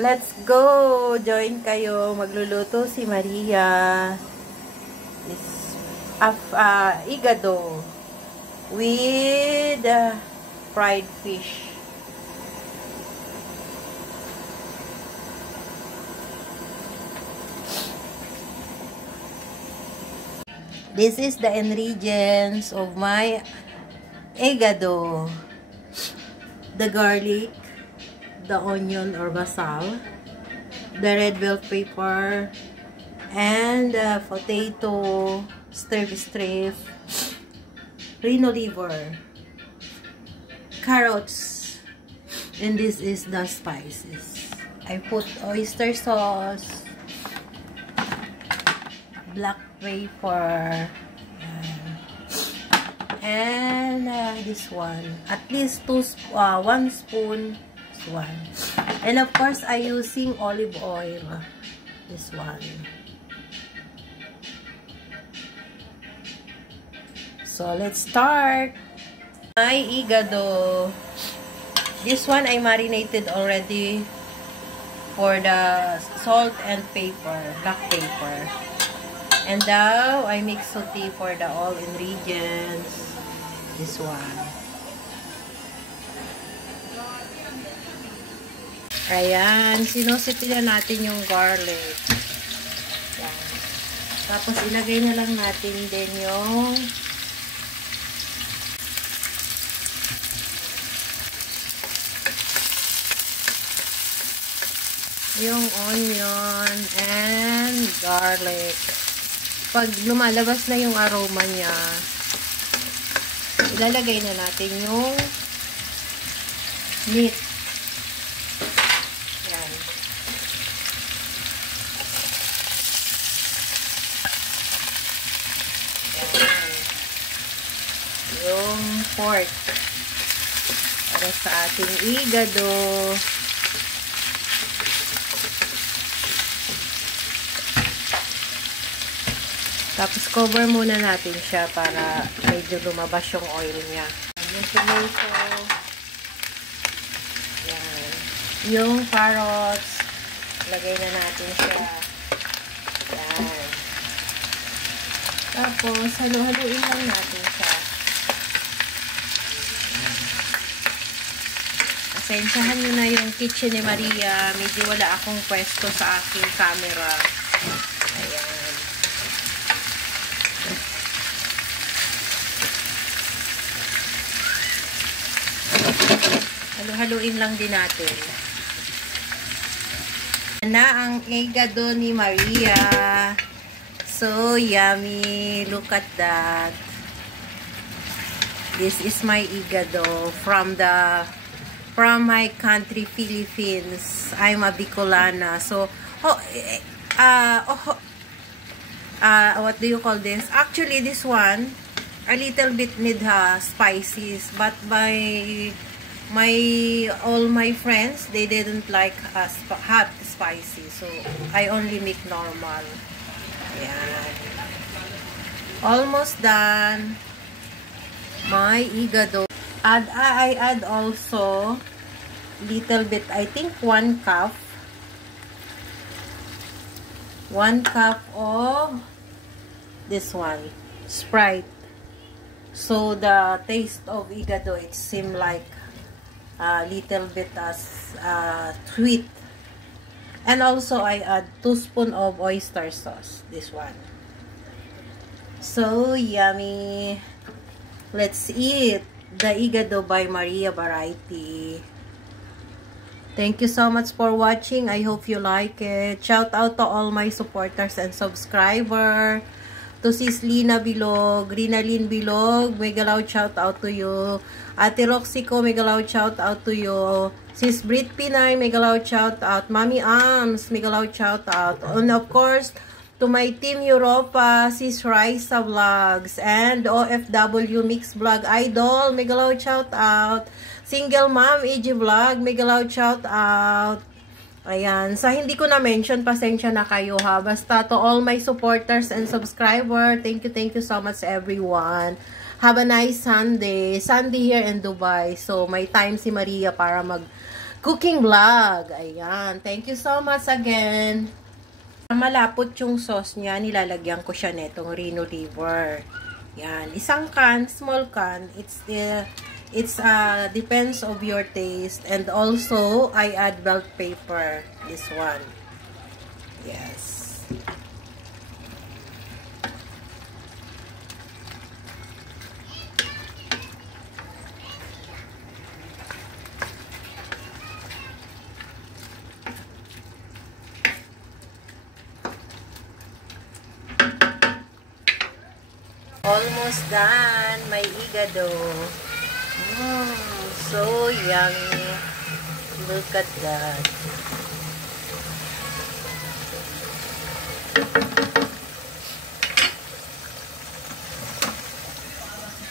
Let's go! Join kayo. Magluluto si Maria. This igado with fried fish. This is the ingredients of my igado. The garlic, the onion or basal, the red bell pepper, and potato strip, rhino liver, carrots, and this is the spices. I put oyster sauce, black pepper, and this one, at least 1 spoon, this one, and of course I using olive oil, this one. So let's start. My igado, this one I marinated already for the salt and pepper, black pepper, and now I mix sauté for the all ingredients. This one. Ayan. Sinusuti na natin yung garlic. Ayan. Tapos ilagay na lang natin din yung onion and garlic. Pag lumalabas na yung aroma niya, ilalagay na natin yung meat. Yan. Yan. Yung pork para sa ating igado. Tapos cover muna natin siya para medyo lumabas yung oil niya. Yung tomato. Yan. Yung carrots. Lagay na natin siya. Yan. Tapos halu-haluin lang natin siya. Pasensyahan nyo na yung kitchen ni Maria. Medyo wala akong pwesto sa aking camera. Ayan. Halu-haluin lang din natin. Na ang igado ni Maria. So yummy. Look at that. This is my igado from my country, Philippines. I'm a Bicolana. So, what do you call this? Actually, this one, a little bit need spices, but all my friends, they didn't like hot spicy, so I only make normal. Ayan. Almost done. My igado. I add also little bit, I think 1 cup. 1 cup of this one, Sprite. So the taste of igado, it seems like a little bit sweet. And also I add 2 spoons of oyster sauce, this one. So yummy. Let's eat the igado by Maria Variety. Thank you so much for watching. I hope you like it. Shout out to all my supporters and subscribers. To Sis Lina Bilog, Rinalyn Bilog, mega loud shout out to you. Ate Roxico, mega loud shout out to you. Sis Brit Pinay, mega loud shout out. Mami Arms, mega loud shout out. And of course, to my team Europa, Sis Raisa Vlogs, and OFW Mix Vlog Idol, mega loud shout out. Single Mom EG Vlog, mega loud shout out. Ayan. Sa hindi ko na-mention, pasensya na kayo ha. Basta to all my supporters and subscribers, thank you so much everyone. Have a nice Sunday. Sunday here in Dubai. So, may time si Maria para cooking vlog. Ayan. Thank you so much again. Malapot yung sauce niya. Nilalagyan ko siya netong Reno liver. Yan. Isang can, small can. It's depends of your taste. And also, I add bell pepper. This one. Yes. Almost done. My igado. So yummy. Look at that.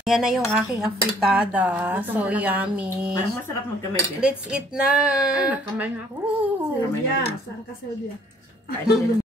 Yan na yung aking afritada. So yummy. Parang masarap magkamay din. Let's eat na. Ay, magkamay nga. Ooh. Kamay na Yeah, din. saan ka Saudi? Kain din.